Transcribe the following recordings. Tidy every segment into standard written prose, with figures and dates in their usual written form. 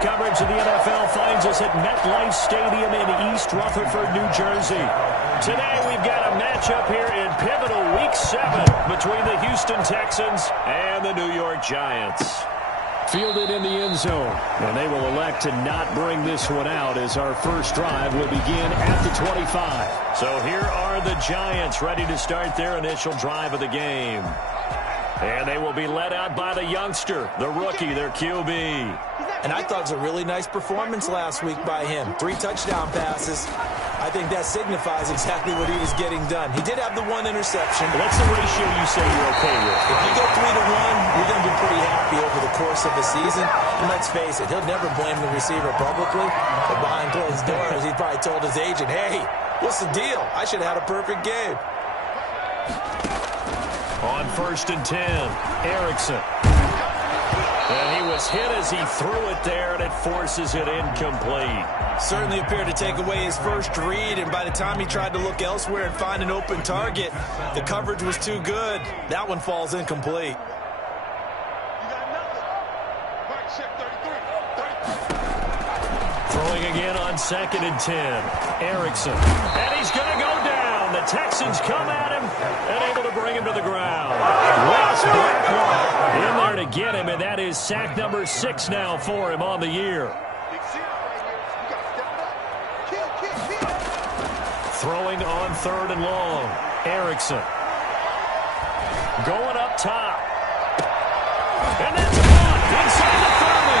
coverage of the NFL finds us at MetLife Stadium in East Rutherford, New Jersey. Today we've got a matchup here in pivotal Week 7 between the Houston Texans and the New York Giants. Fielded in the end zone, and they will elect to not bring this one out as our first drive will begin at the 25. So here are the Giants ready to start their initial drive of the game. And they will be led out by the youngster, the rookie, their QB. And I thought it was a really nice performance last week by him. 3 touchdown passes. I think that signifies exactly what he was getting done. He did have the 1 interception. What's the ratio you say you're okay with? If you go 3 to 1, you're going to be pretty happy over the course of a season. And let's face it, he'll never blame the receiver publicly. But behind closed doors, he probably told his agent, hey, what's the deal? I should have had a perfect game. On 1st and 10, Erickson. And he was hit as he threw it there, and it forces it incomplete. Certainly appeared to take away his first read, and by the time he tried to look elsewhere and find an open target, the coverage was too good. That one falls incomplete. Throwing again on 2nd and 10, Erickson. And he's going to go down. The Texans come at him and able to bring him to the ground. Ross Blackmore in there to get him, and that is sack number 6 now for him on the year. Throwing on 3rd and long, Erickson. Going up top. And that's caught inside the 30.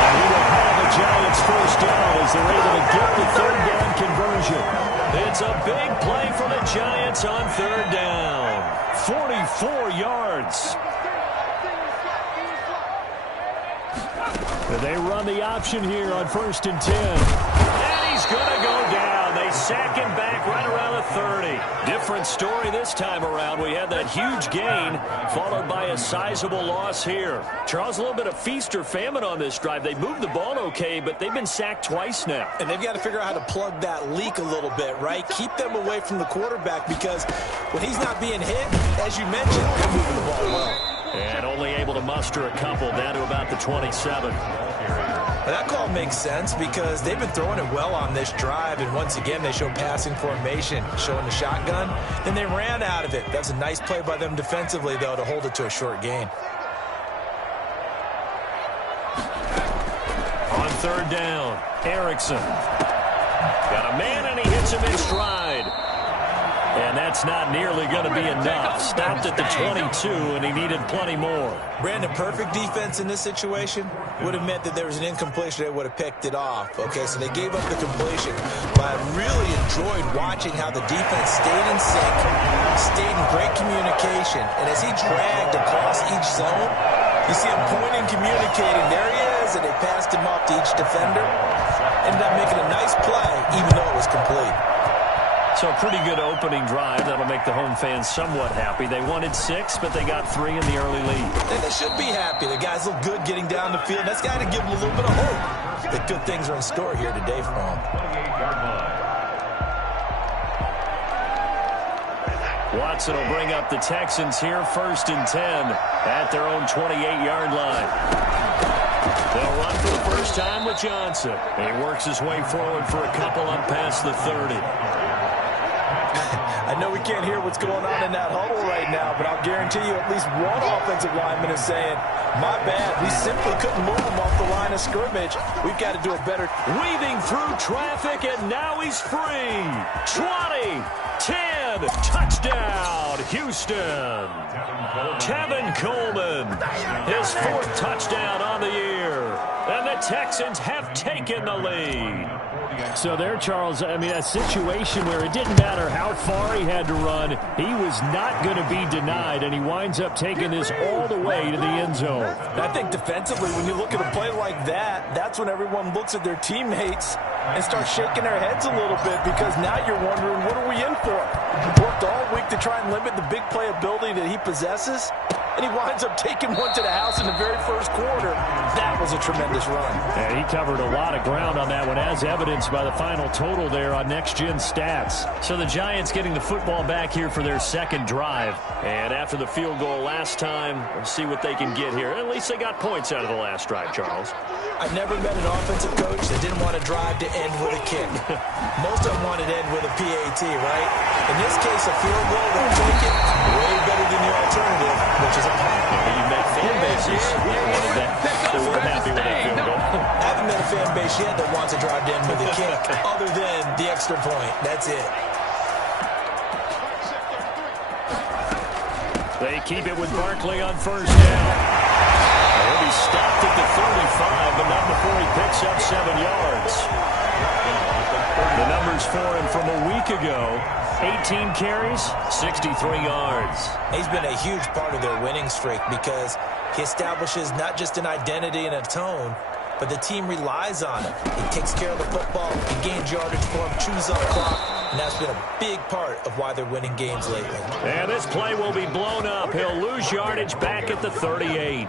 And he will have the Giants first down as they're able to get the 3rd down conversion. It's a big play for the Giants on 3rd down. 44 yards. They run the option here on 1st and 10. And he's going to go down. They sack him back right around the 30. Different story this time around. We had that huge gain followed by a sizable loss here. Charles, a little bit of feast or famine on this drive. They moved the ball okay, but they've been sacked twice now. And they've got to figure out how to plug that leak a little bit, right? Keep them away from the quarterback because when he's not being hit, as you mentioned, they're moving the ball well. And only able to muster a couple down to about the 27. That call makes sense because they've been throwing it well on this drive, and once again they show passing formation, showing the shotgun. Then they ran out of it. That's a nice play by them defensively, though, to hold it to a short gain. On 3rd down, Erickson. Got a man, and he hits him in stride. And that's not nearly going to be enough. Stopped at the 22, and he needed plenty more. Brandon, perfect defense in this situation would have meant that there was an incompletion. They would have picked it off. Okay, so they gave up the completion. But I really enjoyed watching how the defense stayed in sync, stayed in great communication. And as he dragged across each zone, you see him pointing, communicating. There he is, and they passed him off to each defender. Ended up making a nice play, even though it was complete. So a pretty good opening drive. That'll make the home fans somewhat happy. They wanted 6, but they got 3 in the early lead. And they should be happy. The guys look good getting down the field. That's got to give them a little bit of hope that good things are in store here today for them. Watson will bring up the Texans here 1st and 10 at their own 28-yard line. They'll run for the first time with Johnson. And he works his way forward for a couple up past the 30. I know we can't hear what's going on in that huddle right now, but I'll guarantee you at least one offensive lineman is saying, my bad, we simply couldn't move him off the line of scrimmage. We've got to do a better. Weaving through traffic, and now he's free. 20, 10, touchdown, Houston. Kevin Coleman, his 4th touchdown on the year. And the Texans have taken the lead. So there, Charles, I mean, a situation where it didn't matter how far he had to run, he was not going to be denied, and he winds up taking this all the way to the end zone. I think defensively, when you look at a play like that, that's when everyone looks at their teammates and starts shaking their heads a little bit because now you're wondering, what are we in for? Worked all week to try and limit the big playability that he possesses, and he winds up taking one to the house in the very first quarter. That was a tremendous run. And he covered a lot of ground on that one, as evidenced by the final total there on Next Gen Stats. So the Giants getting the football back here for their second drive. And after the field goal last time, we'll see what they can get here. At least they got points out of the last drive, Charles. I've never met an offensive coach that didn't want to drive to end with a kick. Most of them wanted to end with a PAT, right? In this case, a field goal, they'll take it way better than the alternative, which is a punt. You met fan bases that weren't happy with that field goal. I haven't met a fan base yet that wants to drive to end with a kick, other than the extra point. That's it. They keep it with Barkley on first down. He'll be stopped at the 35, but not before he picks up 7 yards. The numbers for him from a week ago: 18 carries, 63 yards. He's been a huge part of their winning streak because he establishes not just an identity and a tone, but the team relies on him. He takes care of the football, he gains yardage for him, chews up clock, and that's been a big part of why they're winning games lately. And this play will be blown up. He'll lose yardage back at the 38.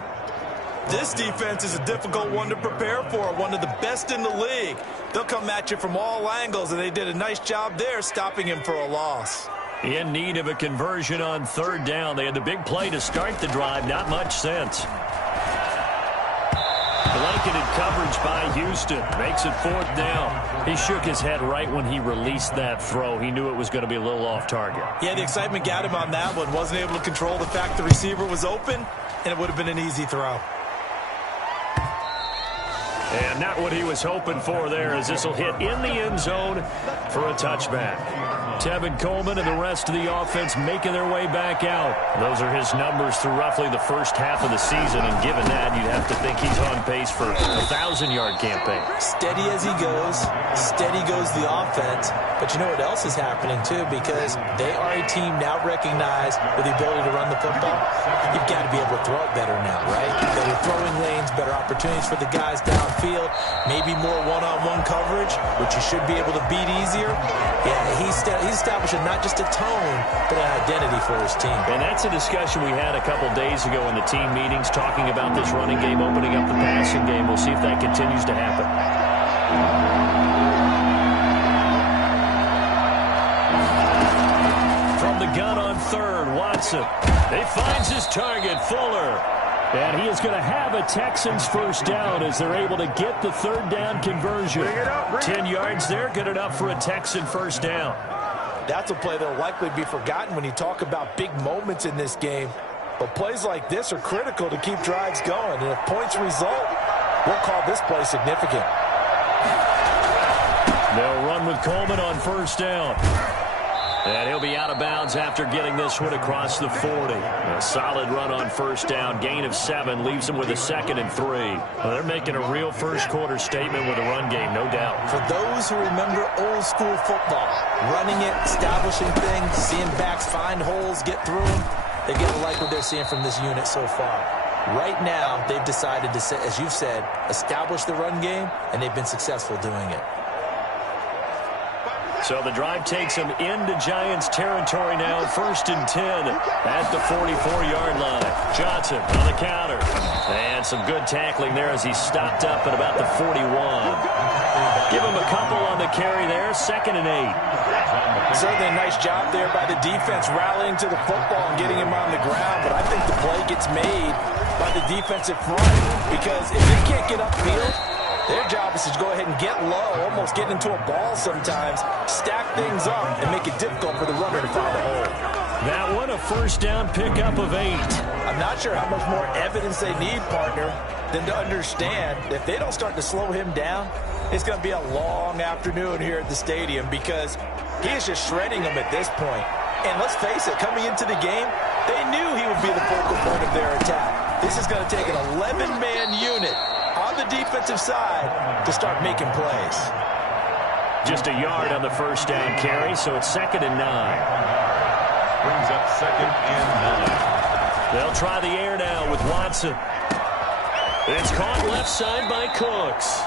This defense is a difficult one to prepare for, one of the best in the league. They'll come at you from all angles, and they did a nice job there stopping him for a loss. In need of a conversion on third down. They had the big play to start the drive. Not much sense. Blanketed coverage by Houston. Makes it fourth down. He shook his head right when he released that throw. He knew it was going to be a little off target. Yeah, the excitement got him on that one. Wasn't able to control the fact the receiver was open, and it would have been an easy throw. And not what he was hoping for there, as this will hit in the end zone for a touchback. Tevin Coleman and the rest of the offense making their way back out. Those are his numbers through roughly the first half of the season, and given that, you'd have to think he's on pace for a 1,000-yard campaign. Steady as he goes, steady goes the offense. But you know what else is happening, too, because they are a team now recognized with the ability to run the football. You've got to be able to throw it better now, right? Better throwing lanes, better opportunities for the guys downfield, maybe more one-on-one coverage, which you should be able to beat easier. Yeah, he's establishing not just a tone, but an identity for his team. And that's a discussion we had a couple days ago in the team meetings, talking about this running game, opening up the passing game. We'll see if that continues to happen. From the gun on third, Watson. He finds his target, Fuller. And he is going to have a Texans first down as they're able to get the third down conversion. 10 yards there, good enough for a Texan first down. That's a play that will likely be forgotten when you talk about big moments in this game. But plays like this are critical to keep drives going. And if points result, we'll call this play significant. They'll run with Coleman on first down. And he'll be out of bounds after getting this one across the 40. A solid run on first down. Gain of 7 leaves them with a 2nd and 3. Well, they're making a real first-quarter statement with a run game, no doubt. For those who remember old-school football, running it, establishing things, seeing backs find holes, get through them, they're going to like what they're seeing from this unit so far. Right now, they've decided to, as you've said, establish the run game, and they've been successful doing it. So the drive takes them into Giants territory now. 1st and 10 at the 44-yard line. Johnson on the counter. And some good tackling there as he stopped up at about the 41. Give him a couple on the carry there. 2nd and 8. Certainly a nice job there by the defense rallying to the football and getting him on the ground. But I think the play gets made by the defensive front, because if they can't get upfield, their job is to go ahead and get low, almost get into a ball sometimes, stack things up, and make it difficult for the runner to find a hole. That one, a first down pickup of 8. I'm not sure how much more evidence they need, partner, than to understand that if they don't start to slow him down, it's going to be a long afternoon here at the stadium, because he is just shredding them at this point. And let's face it, coming into the game, they knew he would be the focal point of their attack. This is going to take an 11-man unit on the defensive side to start making plays. Just a yard on the first down carry, so it's 2nd and 9. Brings up 2nd and 9. They'll try the air now with Watson. It's caught left side by Cooks.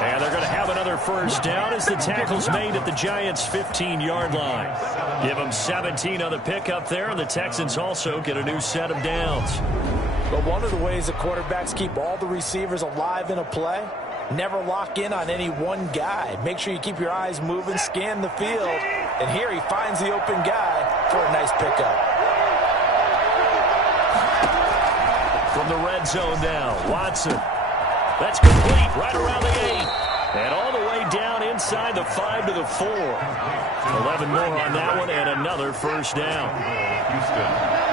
And they're going to have another first down as the tackle's made at the Giants' 15-yard line. Give them 17 on the pickup there, and the Texans also get a new set of downs. But one of the ways that quarterbacks keep all the receivers alive in a play, never lock in on any one guy. Make sure you keep your eyes moving, scan the field. And here he finds the open guy for a nice pickup. From the red zone now, Watson. That's complete right around the 8. And all the way down inside the 5 to the 4. 11 more on that one and another first down. Houston.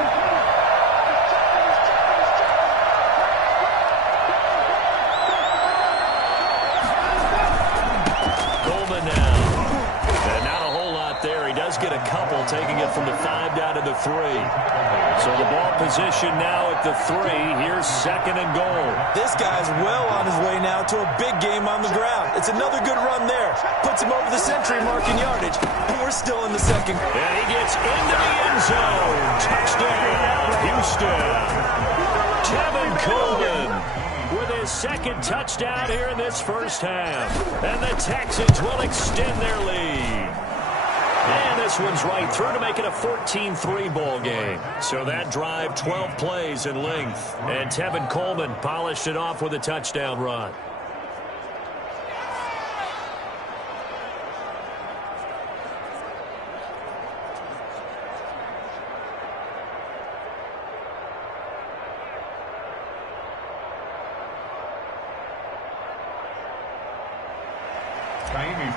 Get a couple, taking it from the 5 down to the 3. So the ball position now at the 3. Here's second and goal. This guy's well on his way now to a big game on the ground. It's another good run there. Puts him over the century mark in yardage. And we're still in the second. And he gets into the end zone. Touchdown, Houston. Tevin Coleman with his second touchdown here in this first half. And the Texans will extend their lead. And this one's right through to make it a 14-3 ball game. So that drive, 12 plays in length. And Tevin Coleman polished it off with a touchdown run.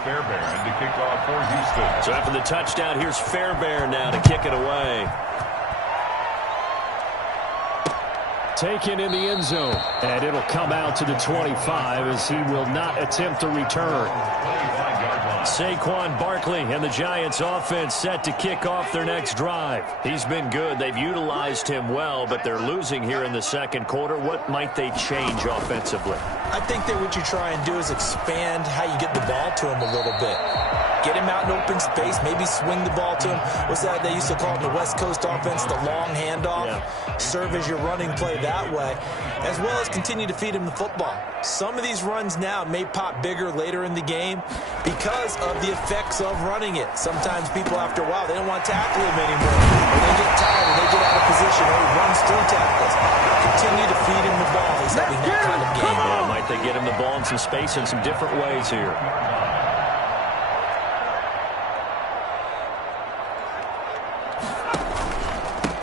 Fairbairn to kick off for Houston. So after the touchdown, here's Fairbairn now to kick it away. Taken in the end zone. And it'll come out to the 25 as he will not attempt a return. Saquon Barkley and the Giants offense set to kick off their next drive. He's been good. They've utilized him well, but they're losing here in the second quarter. What might they change offensively? I think that what you try and do is expand how you get the ball to him a little bit. Get him out in open space, maybe swing the ball to him. What's that they used to call in the West Coast offense, the long handoff? Yeah. Serve as your running play that way, as well as continue to feed him the football. Some of these runs now may pop bigger later in the game because of the effects of running it. Sometimes people, after a while, they don't want to tackle him anymore. Or they get tired and they get out of position or he runs through tackles. Continue to feed him the ball. He's having that kind of game. Yeah, might they get him the ball in some space in some different ways here?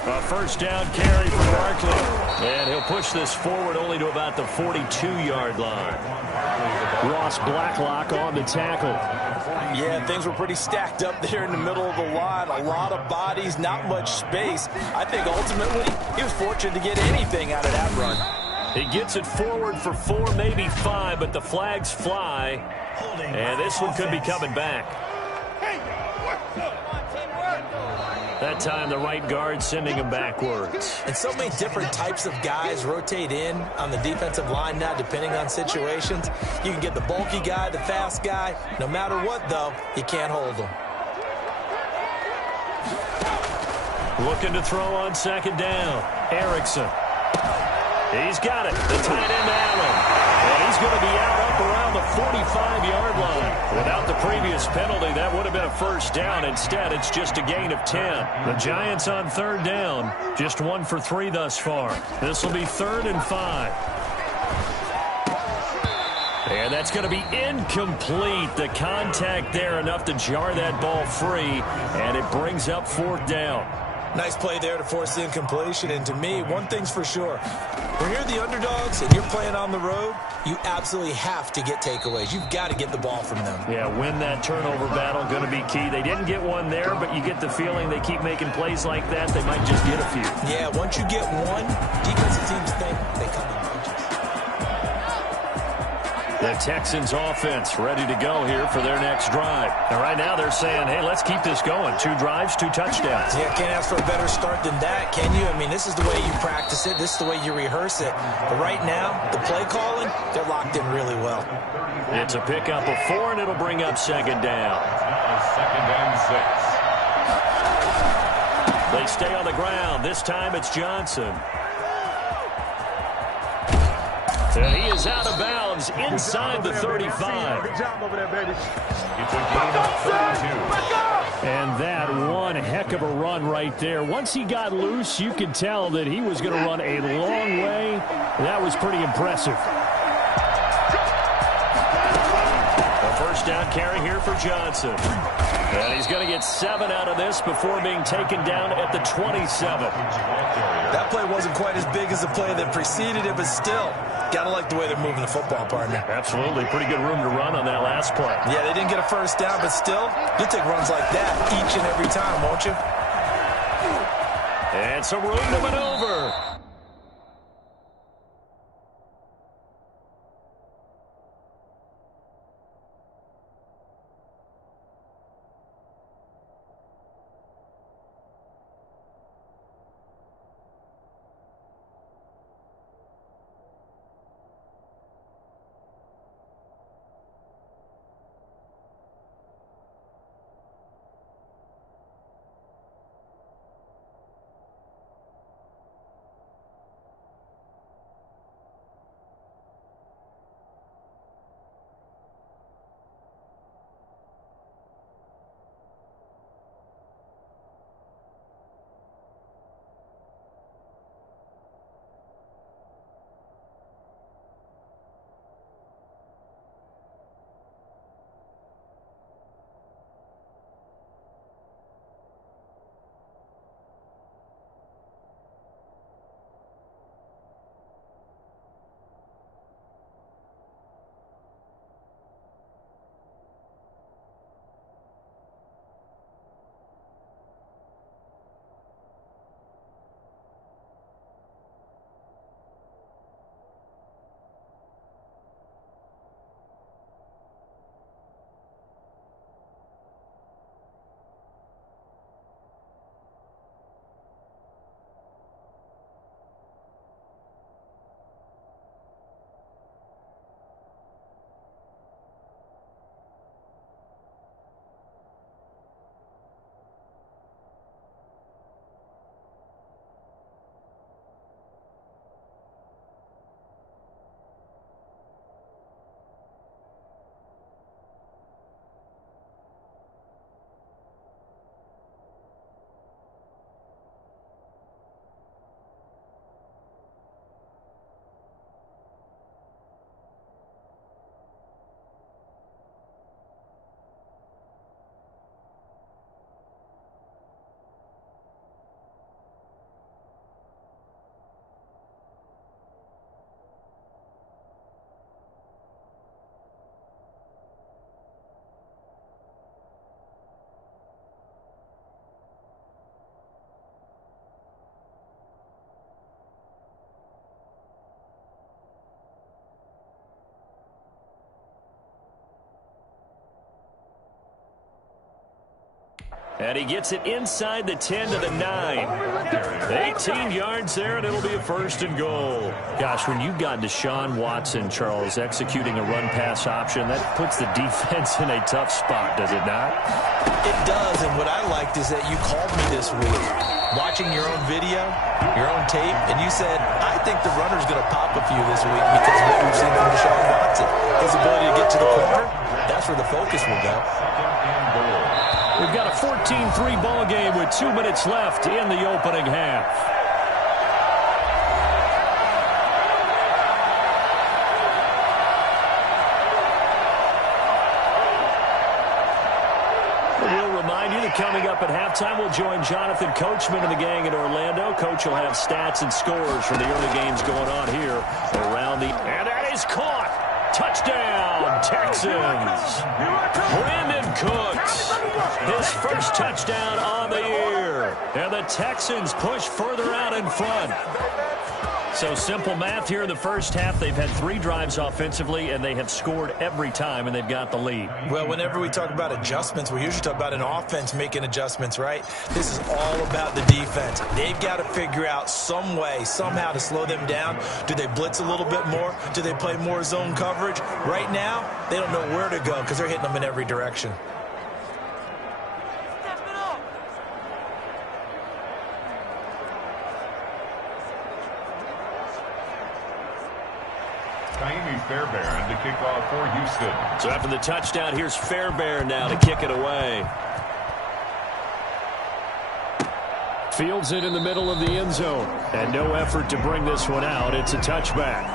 A first down carry for Barkley. And he'll push this forward only to about the 42-yard line. Ross Blacklock on the tackle. Yeah, things were pretty stacked up there in the middle of the line. A lot of bodies, not much space. I think ultimately he was fortunate to get anything out of that run. He gets it forward for 4, maybe 5, but the flags fly. And this one could be coming back. That time, the right guard sending him backwards. And so many different types of guys rotate in on the defensive line now, depending on situations. You can get the bulky guy, the fast guy. No matter what, though, you can't hold them. Looking to throw on second down. Erickson. He's got it. The tight end, Allen. And he's going to be out up around the 45-yard line. Without the previous penalty, that would have been a first down. Instead, it's just a gain of 10. The Giants on third down. Just 1 for 3 thus far. This will be 3rd and 5. And that's going to be incomplete. The contact there enough to jar that ball free. And it brings up 4th down. Nice play there to force the incompletion. And to me, one thing's for sure. When you're the underdogs and you're playing on the road, you absolutely have to get takeaways. You've got to get the ball from them. Yeah, win that turnover battle, going to be key. They didn't get one there, but you get the feeling they keep making plays like that, they might just get a few. Yeah, once you get one, defensive teams think they come in bunches. The Texans offense ready to go here for their next drive. And right now they're saying, hey, let's keep this going. 2 drives, 2 touchdowns. Yeah, can't ask for a better start than that, can you? I mean, this is the way you practice it. This is the way you rehearse it. But right now, the play calling, they're locked in really well. It's a pickup of 4, and it'll bring up second down. Second and 6. They stay on the ground. This time it's Johnson. And he is out of bounds inside the 35. Good job over there, baby. It's a gain of 32. And that one heck of a run right there. Once he got loose, you could tell that he was going to run a long way. That was pretty impressive. A first down carry here for Johnson. And he's going to get 7 out of this before being taken down at the 27. That play wasn't quite as big as the play that preceded it, but still, got to like the way they're moving the football, partner. Absolutely. Pretty good room to run on that last play. Yeah, they didn't get a first down, but still, you'll take runs like that each and every time, won't you? And some room to maneuver. And he gets it inside the 10 to the 9. 18 yards there, and it'll be a first and goal. Gosh, when you've got Deshaun Watson, Charles, executing a run-pass option, that puts the defense in a tough spot, does it not? It does, and what I liked is that you called me this week, watching your own video, your own tape, and you said, I think the runner's going to pop a few this week because of what we've seen from Deshaun Watson. His ability to get to the corner, that's where the focus will go. We've got a 14-3 ball game with 2 minutes left in the opening half. We'll remind you that coming up at halftime, we'll join Jonathan Coachman and the gang in Orlando. Coach will have stats and scores from the early games going on here around the... And that is caught! Touchdown, Texans! Brandon Cooks, his first touchdown on the year. And the Texans push further out in front. So simple math here in the first half. They've had 3 drives offensively, and they have scored every time, and they've got the lead. Well, whenever we talk about adjustments, we usually talk about an offense making adjustments, right? This is all about the defense. They've got to figure out some way, somehow to slow them down. Do they blitz a little bit more? Do they play more zone coverage? Right now, they don't know where to go because they're hitting them in every direction. Fairbairn to kick off for Houston. So after the touchdown, here's Fairbairn now to kick it away. Fields it in the middle of the end zone. And no effort to bring this one out. It's a touchback.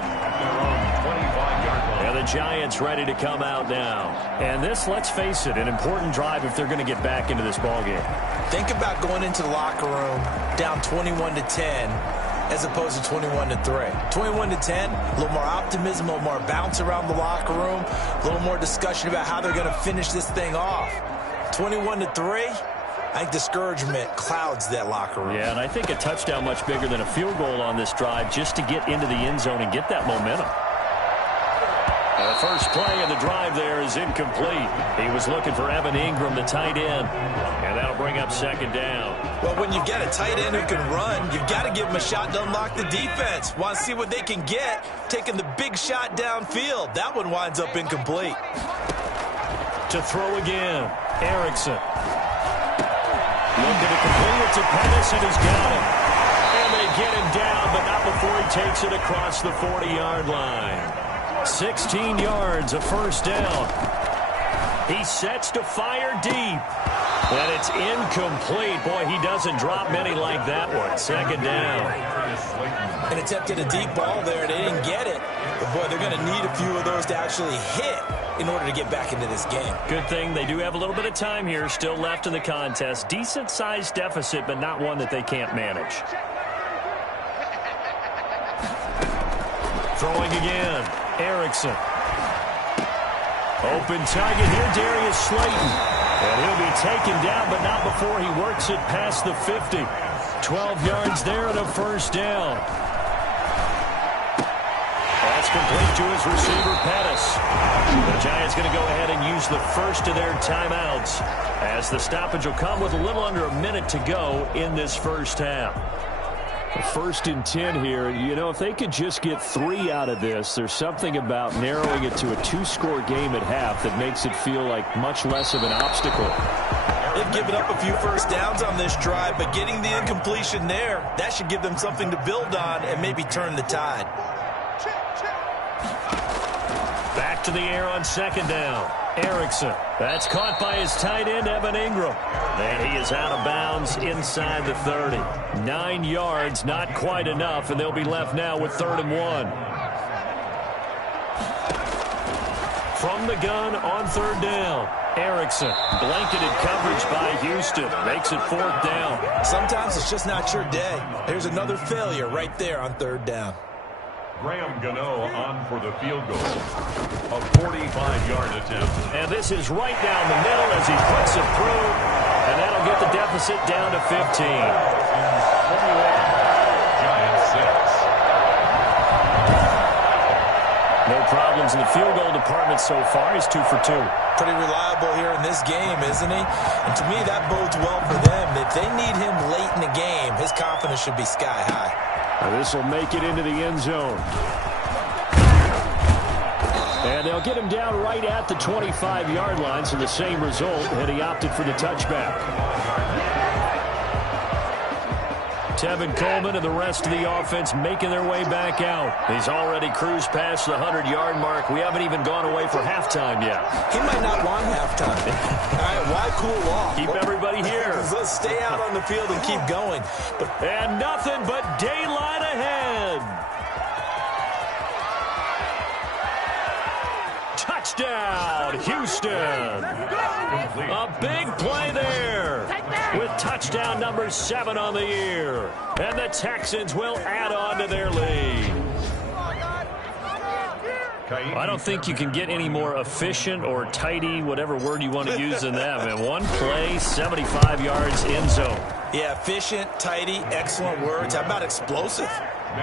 And the Giants ready to come out now. And this, let's face it, an important drive if they're going to get back into this ballgame. Think about going into the locker room down 21-10 as opposed to 21-3. 21-10, a little more optimism, a little more bounce around the locker room, a little more discussion about how they're going to finish this thing off. 21-3, I think discouragement clouds that locker room. Yeah, and I think a touchdown much bigger than a field goal on this drive just to get into the end zone and get that momentum. The first play of the drive there is incomplete. He was looking for Evan Ingram, the tight end, and that'll bring up second down. Well, when you get a tight end who can run, you've got to give him a shot to unlock the defense. Want to see what they can get, taking the big shot downfield. That one winds up incomplete. To throw again, Erickson. Looking to complete it to Pettis, and he's got him. And they get him down, but not before he takes it across the 40-yard line. 16 yards, a first down. He sets to fire deep. And it's incomplete. Boy, he doesn't drop many like that one. Second down. An attempt at a deep ball there. They didn't get it. But, boy, they're going to need a few of those to actually hit in order to get back into this game. Good thing they do have a little bit of time here still left in the contest. Decent-sized deficit, but not one that they can't manage. Throwing again. Erickson. Open target here, Darius Slayton. And he'll be taken down, but not before he works it past the 50. 12 yards there and a first down. That's complete to his receiver, Pettis. The Giants going to go ahead and use the first of their timeouts as the stoppage will come with a little under a minute to go in this first half. First and 10 here. You know, if they could just get 3 out of this, there's something about narrowing it to a 2-score game at half that makes it feel like much less of an obstacle. They've given up a few first downs on this drive, but getting the incompletion there, that should give them something to build on and maybe turn the tide. Back to the air on second down. Erickson. That's caught by his tight end, Evan Ingram. And he is out of bounds inside the 30. 9 yards, not quite enough, and they'll be left now with 3rd and 1. From the gun on 3rd down. Erickson. Blanketed coverage by Houston. Makes it 4th down. Sometimes it's just not your day. Here's another failure right there on 3rd down. Graham Gano on for the field goal. A 45-yard attempt. And this is right down the middle as he puts it through. And that'll get the deficit down to 15. Giants 6. No problems in the field goal department so far. He's 2 for 2. Pretty reliable here in this game, isn't he? And to me, that bodes well for them. If they need him late in the game, his confidence should be sky high. This will make it into the end zone. And they'll get him down right at the 25-yard line, so the same result, and he opted for the touchback. Tevin Coleman and the rest of the offense making their way back out. He's already cruised past the 100-yard mark. We haven't even gone away for halftime yet. He might not want halftime. All right, why cool off? Keep everybody here. Let's stay out on the field and keep going. And nothing but daylight ahead. Touchdown, Houston. A big play there with touchdown number 7 on the year. And the Texans will add on to their lead. I don't think you can get any more efficient or tidy, whatever word you want to use in that. And one play, 75 yards, end zone. Yeah, efficient, tidy, excellent words. How about explosive?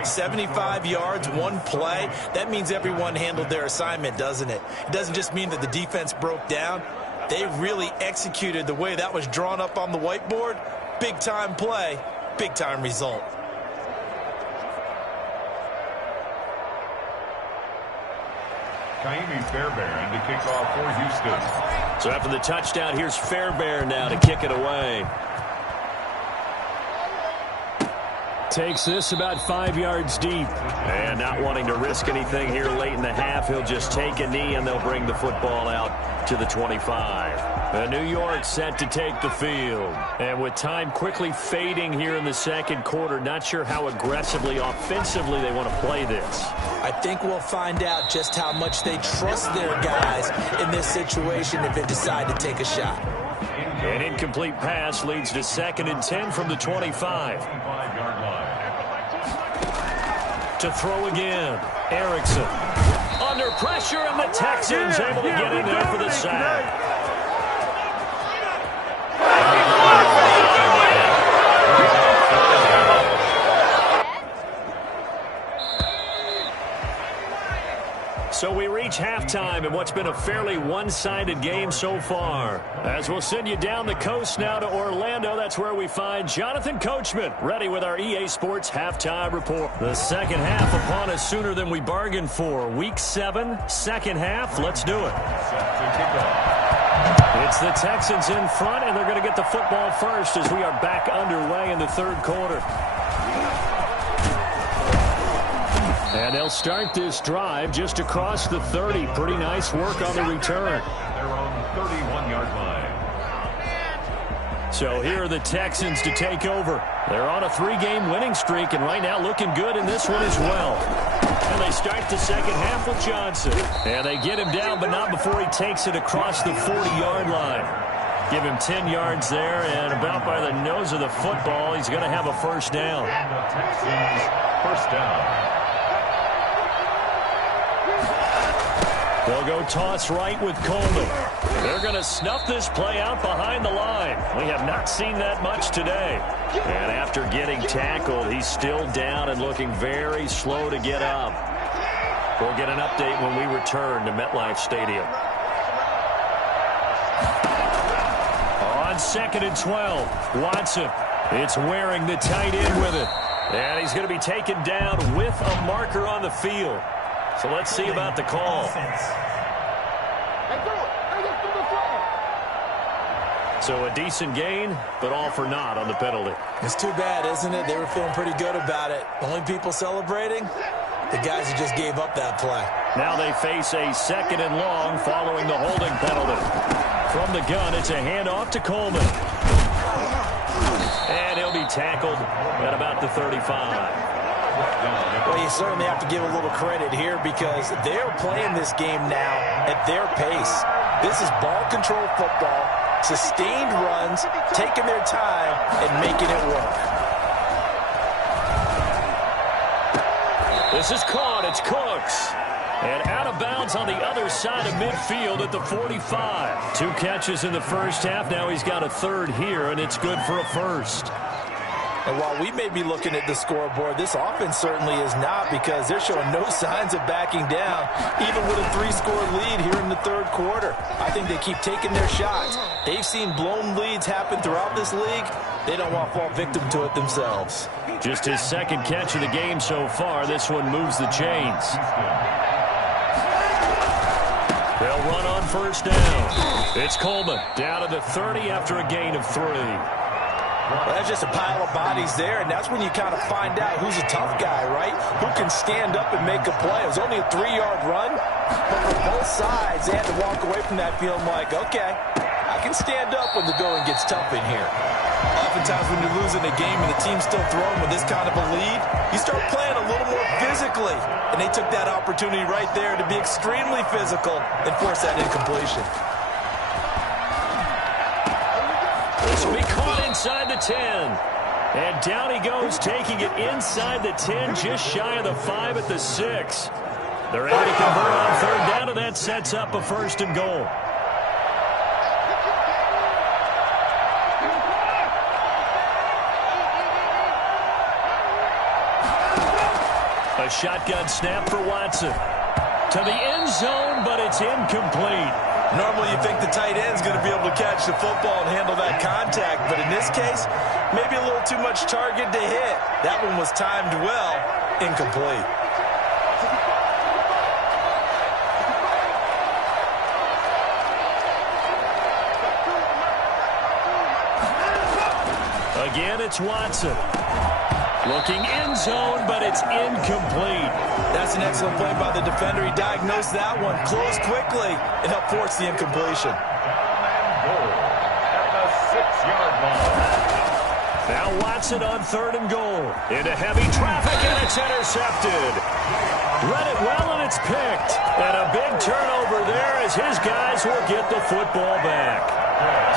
75 yards, one play. That means everyone handled their assignment, doesn't it? It doesn't just mean that the defense broke down. They really executed the way that was drawn up on the whiteboard. Big-time play, big-time result. Fairbairn to kick off for Houston. So after the touchdown, here's Fairbairn now to kick it away. Takes this about 5 yards deep. And not wanting to risk anything here late in the half, he'll just take a knee and they'll bring the football out to the 25. New York set to take the field. And with time quickly fading here in the second quarter, not sure how aggressively, offensively they want to play this. I think we'll find out just how much they trust their guys in this situation if they decide to take a shot. An incomplete pass leads to 2nd and 10 from the 25. To throw again. Erickson. Under pressure, and the Texans able to get in there for the sack. So we reach halftime in what's been a fairly one-sided game so far. As we'll send you down the coast now to Orlando, that's where we find Jonathan Coachman, ready with our EA Sports Halftime Report. The second half upon us sooner than we bargained for. Week 7, second half, let's do it. It's the Texans in front, and they're going to get the football first as we are back underway in the third quarter. And they'll start this drive just across the 30. Pretty nice work on the return. They're on 31-yard line. So here are the Texans to take over. They're on a 3-game winning streak, and right now looking good in this one as well. And they start the second half with Johnson. And they get him down, but not before he takes it across the 40-yard line. Give him 10 yards there, and about by the nose of the football, he's going to have a first down. And the Texans first down. They'll go toss right with Coleman. They're going to snuff this play out behind the line. We have not seen that much today. And after getting tackled, he's still down and looking very slow to get up. We'll get an update when we return to MetLife Stadium. On 2nd and 12, Watson. It's wearing the tight end with it. And he's going to be taken down with a marker on the field. So let's see about the call. So a decent gain, but all for naught on the penalty. It's too bad, isn't it? They were feeling pretty good about it. Only people celebrating? The guys who just gave up that play. Now they face a 2nd and long following the holding penalty. From the gun, it's a handoff to Coleman. And he'll be tackled at about the 35. Well, you certainly have to give a little credit here because they're playing this game now at their pace. This is ball control football, sustained runs, taking their time, and making it work. This is caught. It's Cooks. And out of bounds on the other side of midfield at the 45. 2 catches in the first half. Now he's got a 3rd here, and it's good for a first. And while we may be looking at the scoreboard, this offense certainly is not because they're showing no signs of backing down, even with a 3-score lead here in the third quarter. I think they keep taking their shots. They've seen blown leads happen throughout this league. They don't want to fall victim to it themselves. Just his 2nd catch of the game so far. This one moves the chains. They'll run on first down. It's Coleman down to the 30 after a gain of 3. Well, that's just a pile of bodies there, and that's when you kind of find out who's a tough guy, right? Who can stand up and make a play. It was only a 3-yard run, but for both sides, they had to walk away from that feeling like, okay, I can stand up when the going gets tough in here. Oftentimes when you're losing a game and the team's still throwing with this kind of a lead, you start playing a little more physically, and they took that opportunity right there to be extremely physical and force that incompletion. This will be caught inside the 10. And down he goes, taking it inside the 10, just shy of the 5 at the 6. They're able to convert on 3rd down, and that sets up a 1st and goal. A shotgun snap for Watson. To the end zone, but it's incomplete. Normally you think the tight end's going to be able to catch the football and handle that contact, but in this case, maybe a little too much target to hit. That one was timed well, incomplete. Again, it's Watson. Looking end zone, but it's incomplete. That's an excellent play by the defender. He diagnosed that one, closed quickly, and helped force the incompletion. Goal at the 6-yard line. Now Watson on 3rd and goal. Into heavy traffic, and it's intercepted. Read it well, and it's picked. And a big turnover there as his guys will get the football back.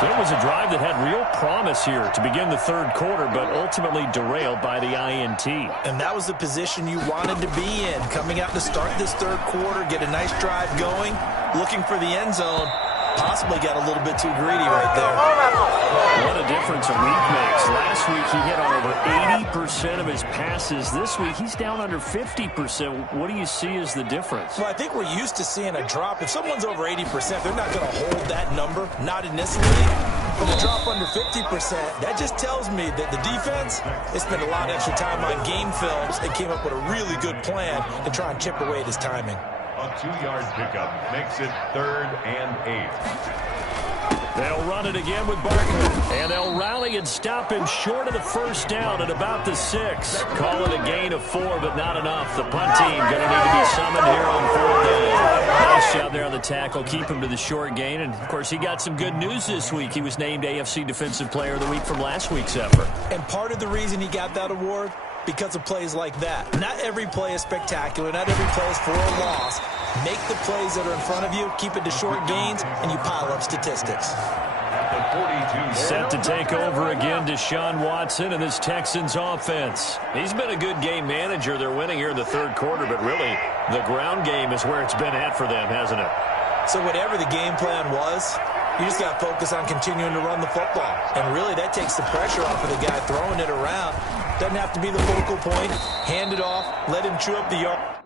So it was a drive that had real promise here to begin the 3rd quarter, but ultimately derailed by the INT. And that was the position you wanted to be in. Coming out to start this 3rd quarter, get a nice drive going, looking for the end zone. Possibly got a little bit too greedy right there. What a difference a week makes. Last week he hit on over 80% of his passes. This week he's down under 50%. What do you see as the difference? Well, I think we're used to seeing a drop. If someone's over 80%, they're not going to hold that number. Not in this league. But a drop under 50%, that just tells me that the defense, they spent a lot of extra time on game films and came up with a really good plan to try and chip away at his timing. A 2-yard pickup makes it 3rd and 8. They'll run it again with Barton. And they'll rally and stop him short of the 1st down at about the 6. Call it a gain of 4, but not enough. The punt team going to need to be summoned here on 4th down. Nice job there on the tackle. Keep him to the short gain. And, of course, he got some good news this week. He was named AFC Defensive Player of the Week from last week's effort. And part of the reason he got that award, because of plays like that. Not every play is spectacular. Not every play is for a loss. Make the plays that are in front of you, keep it to short gains, and you pile up statistics. Set to take over again, Deshaun Watson and this Texans offense. He's been a good game manager. They're winning here in the 3rd quarter, but really the ground game is where it's been at for them, hasn't it? So whatever the game plan was, you just got to focus on continuing to run the football. And really that takes the pressure off of the guy throwing it around. Doesn't have to be the focal point. Hand it off. Let him chew up the yard.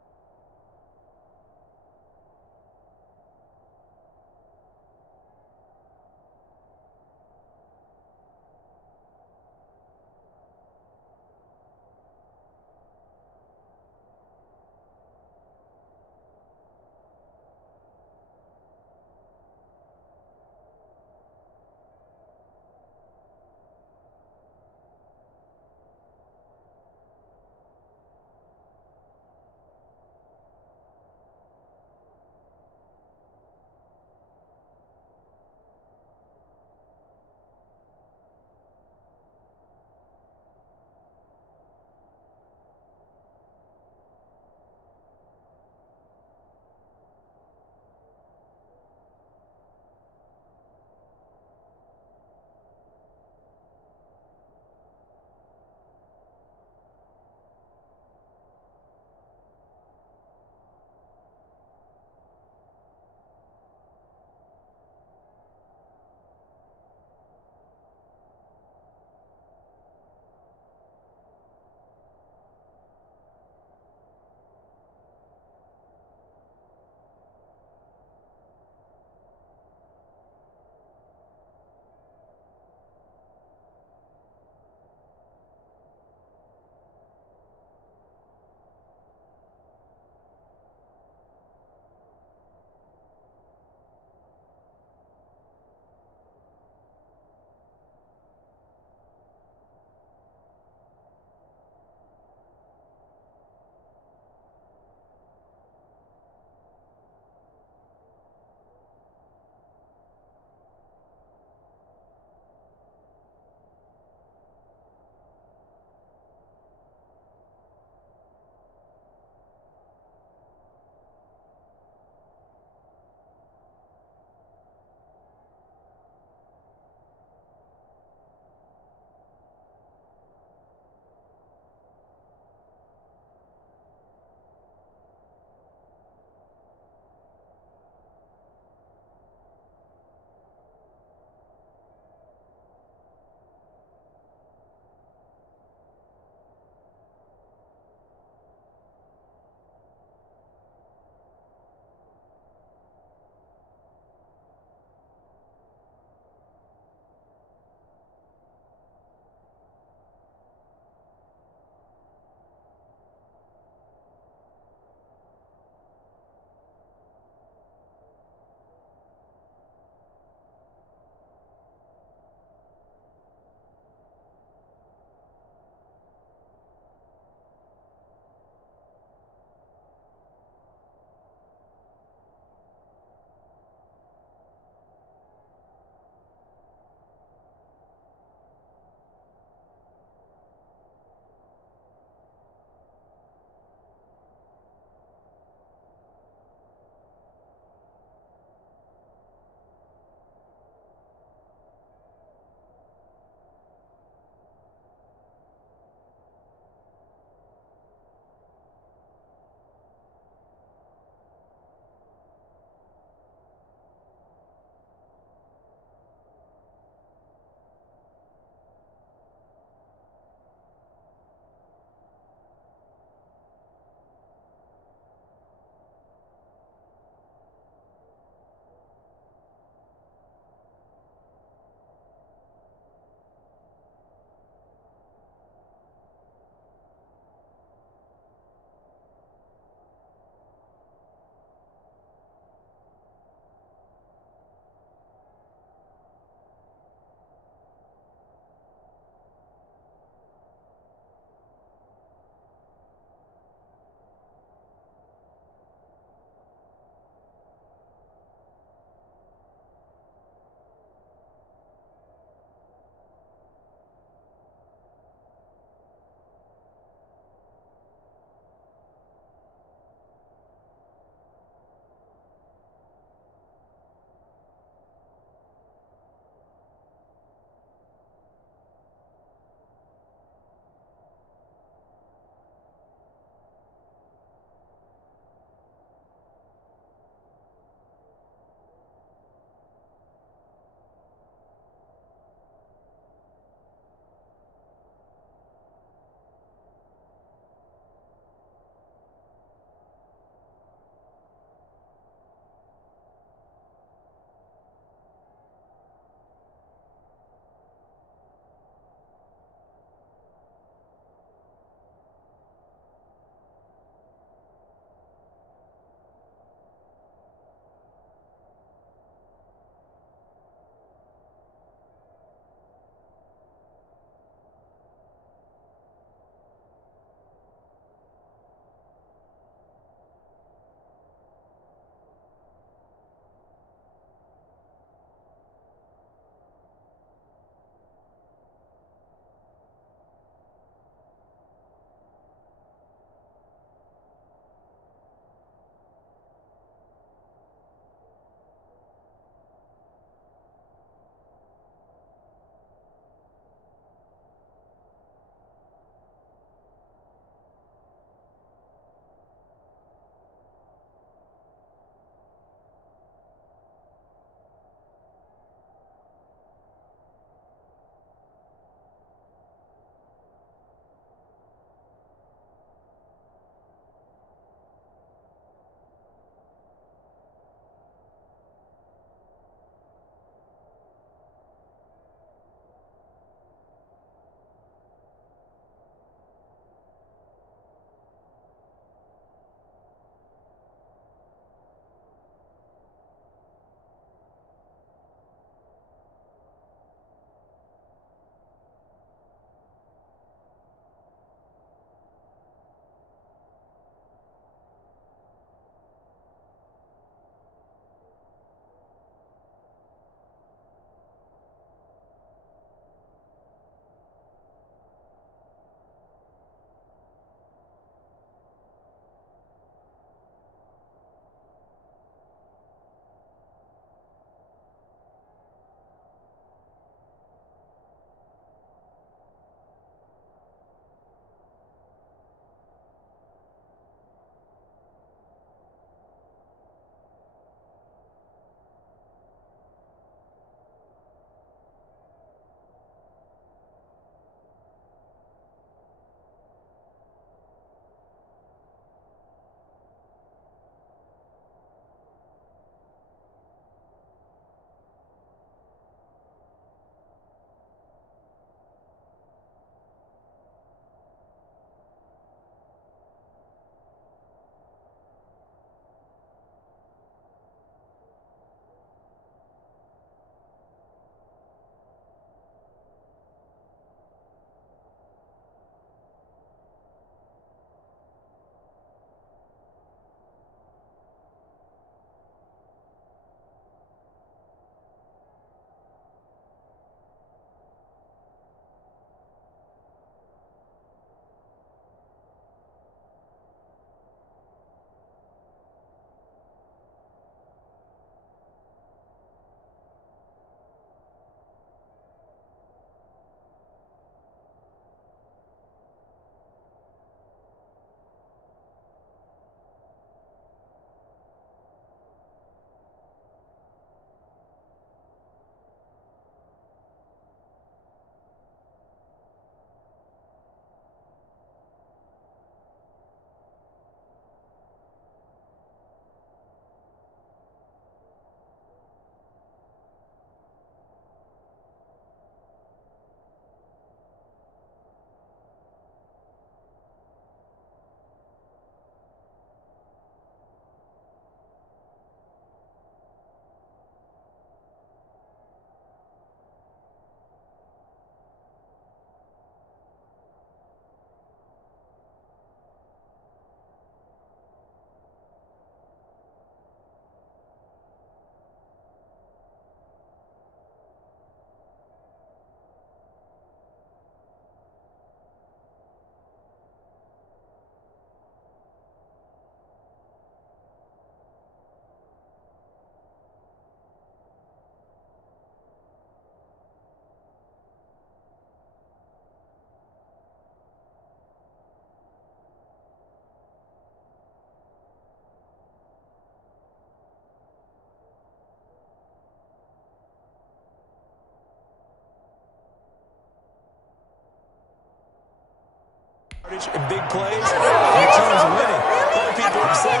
In big plays, your team's winning. Other people upset,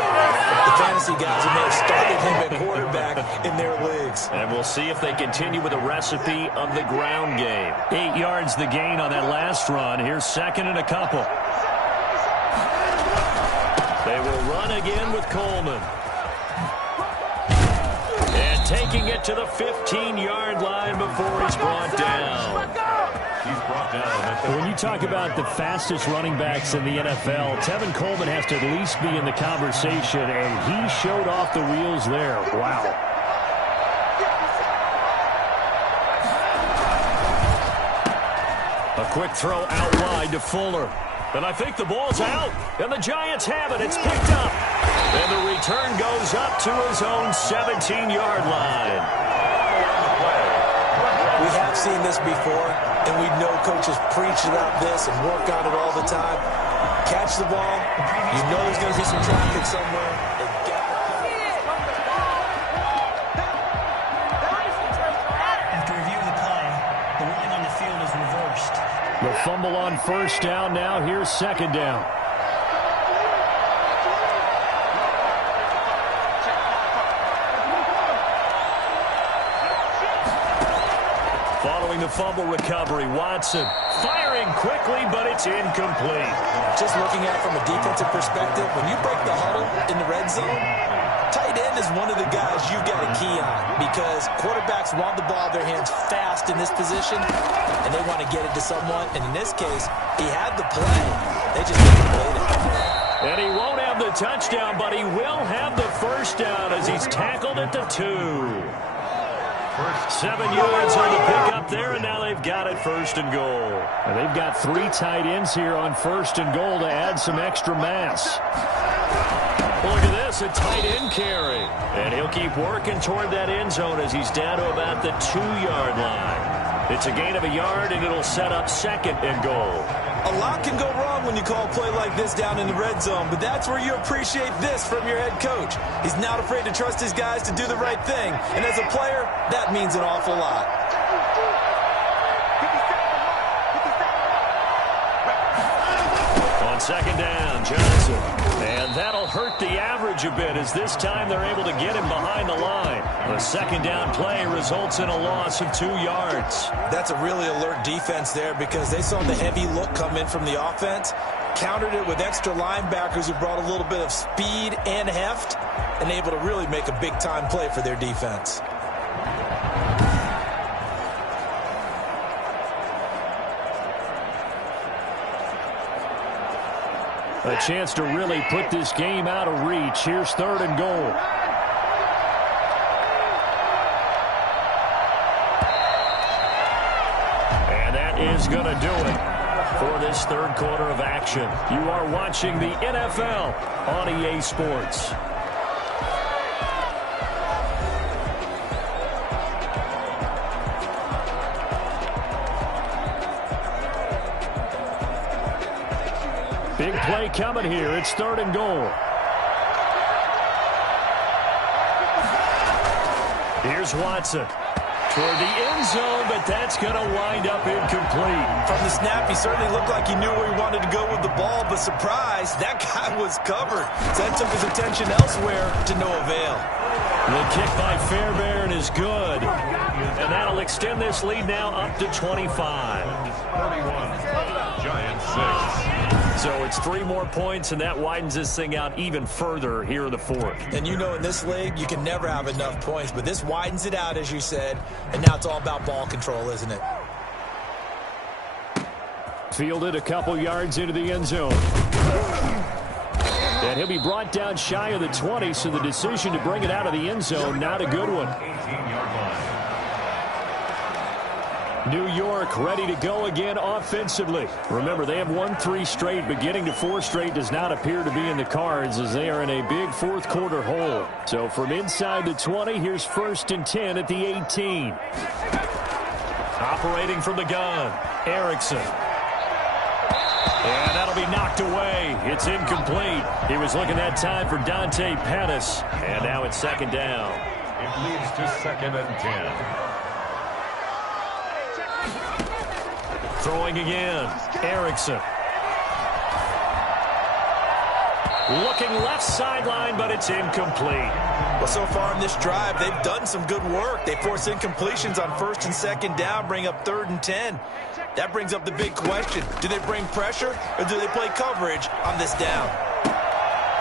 the fantasy guys who may have started him at quarterback in their leagues. And we'll see if they continue with the recipe of the ground game. 8 yards the gain on that last run. Here's second and a couple. They will run again with Coleman. And taking it to the 15-yard line before he's brought down. When you talk about the fastest running backs in the NFL, Tevin Coleman has to at least be in the conversation, and he showed off the wheels there. Wow. A quick throw out wide to Fuller. And I think the ball's out, and the Giants have it. It's picked up. And the return goes up to his own 17-yard line. We have seen this before, and we know coaches preach about this and work on it all the time. Catch the ball. You know there's going to be some traffic somewhere. After reviewing the play, the ruling on the field is reversed. The fumble on first down now. Here's second down. Following the fumble recovery, Watson firing quickly, but it's incomplete. Just looking at it from a defensive perspective, when you break the huddle in the red zone, tight end is one of the guys you've got to key on because quarterbacks want the ball in their hands fast in this position, and they want to get it to someone. And in this case, he had the play. They just didn't it. And he won't have the touchdown, but he will have the first down as he's tackled at the 2. 7 yards on the pickup there, and now they've got it first and goal. And they've got 3 tight ends here on first and goal to add some extra mass. Look at this, a tight end carry. And he'll keep working toward that end zone as he's down to about the 2-yard line. It's a gain of a yard, and it'll set up second and goal. A lot can go wrong when you call a play like this down in the red zone, but that's where you appreciate this from your head coach. He's not afraid to trust his guys to do the right thing, and as a player, that means an awful lot. On second down, Johnson. And that'll hurt the average a bit as this time they're able to get him behind the line. The second down play results in a loss of 2 yards. That's a really alert defense there because they saw the heavy look come in from the offense, countered it with extra linebackers who brought a little bit of speed and heft, and able to really make a big-time play for their defense. A chance to really put this game out of reach. Here's third and goal. And that is going to do it for this third quarter of action. You are watching the NFL on EA Sports. Big play coming here. It's third and goal. Here's Watson toward the end zone, but that's going to wind up incomplete. From the snap, he certainly looked like he knew where he wanted to go with the ball, but surprise, that guy was covered. So that took his attention elsewhere to no avail. The kick by Fairbairn is good, and that'll extend this lead now up to 25. 31, Giants 6. So it's 3 more points, and that widens this thing out even further here in the fourth. And you know in this league, you can never have enough points, but this widens it out, as you said, and now it's all about ball control, isn't it? Fielded a couple yards into the end zone. And he'll be brought down shy of the 20, so the decision to bring it out of the end zone, not a good one. 18-yard line. New York ready to go again offensively. Remember, they have won 3 straight, but getting to 4 straight does not appear to be in the cards as they are in a big fourth quarter hole. So from inside the 20, here's first and 10 at the 18. Operating from the gun, Erickson. And that'll be knocked away. It's incomplete. He was looking that time for Dante Pettis. And now it's second down. It leads to second and 10. Throwing again, Erickson. Looking left sideline, but it's incomplete. Well, so far in this drive, they've done some good work. They force incompletions on 1st and 2nd down, bring up 3rd and 10. That brings up the big question. Do they bring pressure or do they play coverage on this down?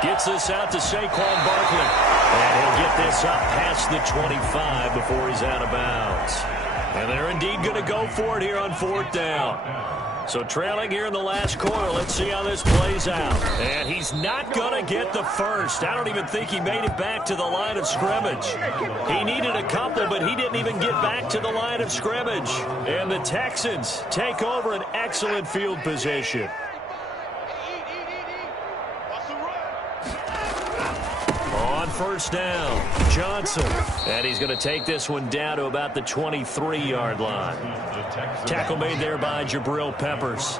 Gets this out to Saquon Barkley. And he'll get this up past the 25 before he's out of bounds. And they're indeed going to go for it here on 4th down. So trailing here in the last quarter, let's see how this plays out. And he's not going to get the first. I don't even think he made it back to the line of scrimmage. He needed a couple, but he didn't even get back to the line of scrimmage. And the Texans take over an excellent field position. On 1st down, Johnson. And he's going to take this one down to about the 23-yard line. Tackle made there by Jabril Peppers.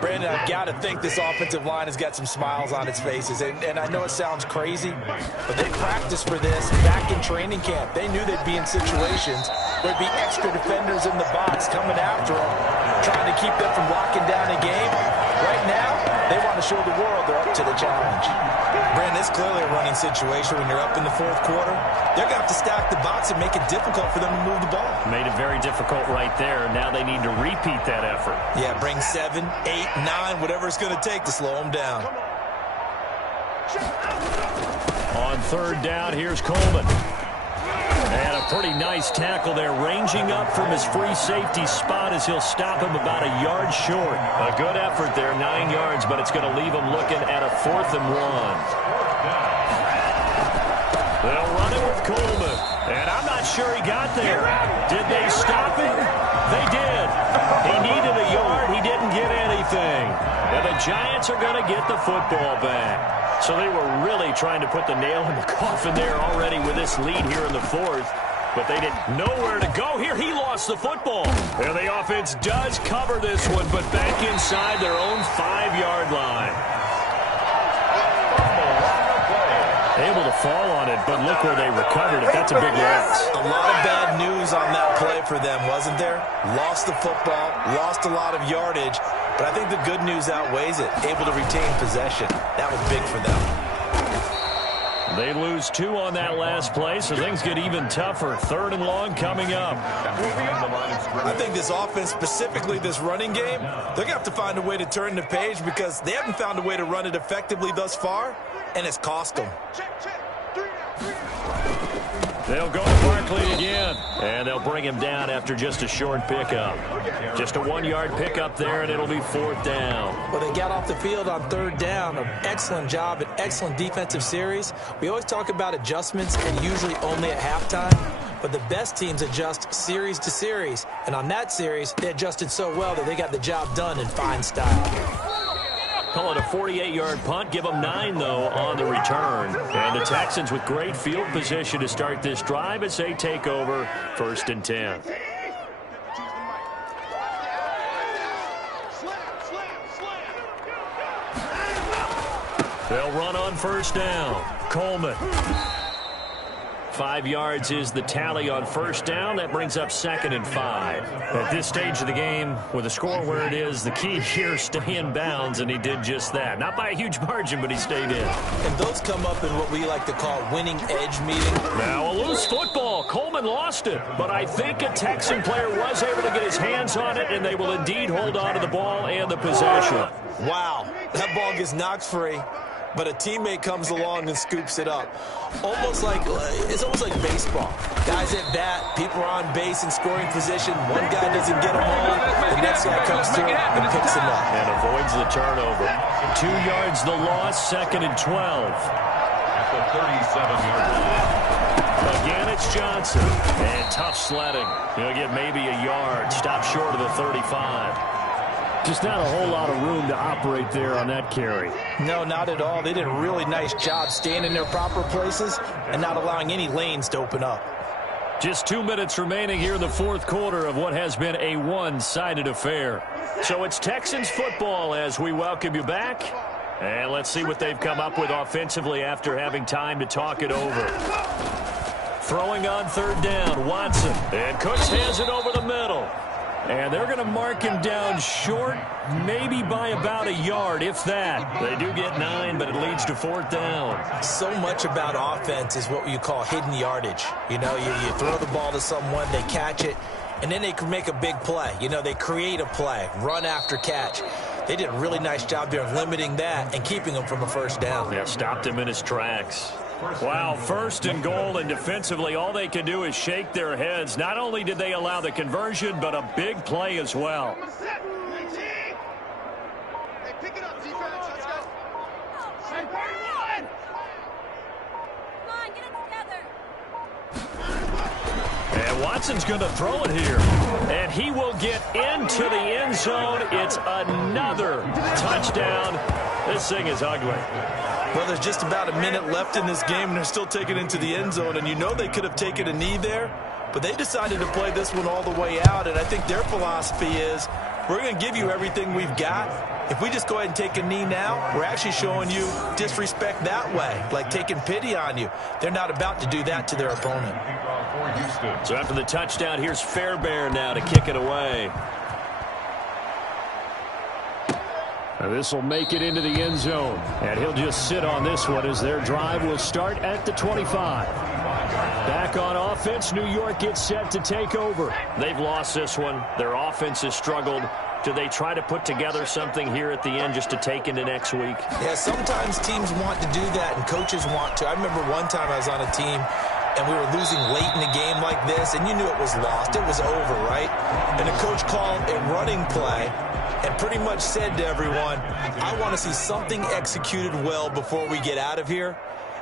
Brandon, I've got to think this offensive line has got some smiles on its faces. And I know it sounds crazy, but they practiced for this back in training camp. They knew they'd be in situations where there'd be extra defenders in the box coming after them, trying to keep them from locking down a game. Right now, they want to show the world they're up to the challenge. Brandon, it's clearly a running situation when you're up in the 4th quarter. They're going to have to stack the box and make it difficult for them to move the ball. Made it very difficult right there. Now they need to repeat that effort. Yeah, bring 7, 8, 9, whatever it's going to take to slow them down. On 3rd down, here's Coleman. And a pretty nice tackle there, ranging up from his free safety spot as he'll stop him about a yard short. A good effort there, 9 yards, but it's going to leave him looking at a 4th and 1. They'll run it with Coleman, and I'm not sure he got there. Did they stop him? They did. He needed a yard. He didn't get anything. And the Giants are going to get the football back. So they were really trying to put the nail in the coffin there already with this lead here in the 4th. But they didn't know where to go. Here, he lost the football. And the offense does cover this one, but back inside their own 5-yard line. Able to fall on it, but look where they recovered it. That's a big loss. A lot of bad news on that play for them, wasn't there? Lost the football, lost a lot of yardage. But I think the good news outweighs it. Able to retain possession. That was big for them. They lose 2 on that last play, so things get even tougher. 3rd and long coming up. I think this offense, specifically this running game, they're going to have to find a way to turn the page because they haven't found a way to run it effectively thus far, and it's cost them. They'll go to Barkley again, and they'll bring him down after just a short pickup. Just a 1-yard pickup there, and it'll be 4th down. Well, they got off the field on 3rd down. An excellent job, an excellent defensive series. We always talk about adjustments and usually only at halftime, but the best teams adjust series to series. And on that series, they adjusted so well that they got the job done in fine style. Call it a 48-yard punt. Give them 9, though, on the return. And the Texans with great field position to start this drive as they take over 1st and 10. They'll run on 1st down. Coleman. 5 yards is the tally on 1st down. That brings up 2nd and 5. At this stage of the game, with the score where it is, the key here, stay in bounds, and he did just that. Not by a huge margin, but he stayed in. And those come up in what we like to call winning edge meeting. Now a loose football. Coleman lost it, but I think a Texan player was able to get his hands on it, and they will indeed hold on to the ball and the possession. Wow, that ball gets knocked free, but a teammate comes along and scoops it up. It's almost like baseball. Guys at bat, people are on base in scoring position. One guy doesn't get him home, the next guy comes through and picks him up. And avoids the turnover. 2 yards the loss, 2nd and 12. At the 37-yard line. Again, it's Johnson. And tough sledding. He'll get maybe a yard. Stop short of the 35. Just not a whole lot of room to operate there on that carry. No, not at all. They did a really nice job staying in their proper places and not allowing any lanes to open up. Just 2 minutes remaining here in the 4th quarter of what has been a one-sided affair. So it's Texans football as we welcome you back. And let's see what they've come up with offensively after having time to talk it over. Throwing on 3rd down, Watson. And Cooks has it over the middle. And they're going to mark him down short, maybe by about a yard, if that. They do get 9, but it leads to 4th down. So much about offense is what you call hidden yardage. You know, you throw the ball to someone, they catch it, and then they can make a big play. You know, they create a play, run after catch. They did a really nice job there of limiting that and keeping him from a first down. Yeah, stopped him in his tracks. Wow, 1st and goal, and defensively all they can do is shake their heads. Not only did they allow the conversion, but a big play as well. And Watson's going to throw it here. And he will get into the end zone. It's another touchdown. This thing is ugly. Well, there's just about a minute left in this game, and they're still taking it into the end zone. And you know they could have taken a knee there, but they decided to play this one all the way out. And I think their philosophy is, we're going to give you everything we've got. If we just go ahead and take a knee now, we're actually showing you disrespect that way, like taking pity on you. They're not about to do that to their opponent. So after the touchdown, here's Fairbairn now to kick it away. This will make it into the end zone, and he'll just sit on this one as their drive will start at the 25. Back on offense, New York gets set to take over. They've lost this one. Their offense has struggled. Do they try to put together something here at the end just to take into next week? Yeah, sometimes teams want to do that, and coaches want to. I remember one time I was on a team, and we were losing late in the game like this, and you knew it was lost. It was over, right? And the coach called a running play and pretty much said to everyone, I want to see something executed well before we get out of here.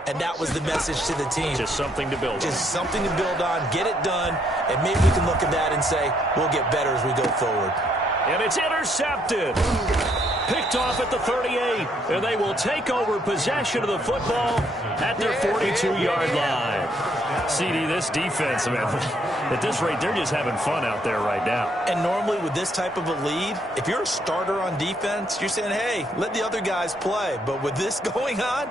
And that was the message to the team. Just something to build on. Just something to build on, get it done, and maybe we can look at that and say, we'll get better as we go forward. And it's intercepted. Picked off at the 38. And they will take over possession of the football at their 42-yard line. CD, this defense, man, at this rate, they're just having fun out there right now. And normally with this type of a lead, if you're a starter on defense, you're saying, hey, let the other guys play. But with this going on,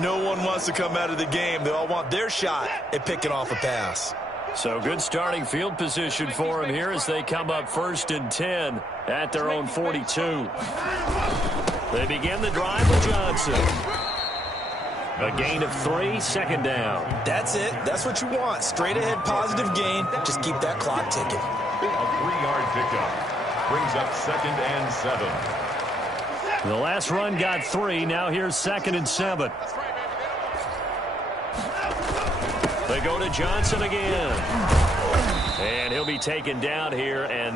no one wants to come out of the game. They all want their shot at picking off a pass. So good starting field position for them here as they come up 1st and 10 at their own 42. They begin the drive with Johnson. A gain of 3, 2nd down. That's it. That's what you want. Straight ahead positive gain. Just keep that clock ticking. A 3-yard pickup brings up 2nd and 7. The last run got 3. Now here's 2nd and 7. They go to Johnson again. And he'll be taken down here. And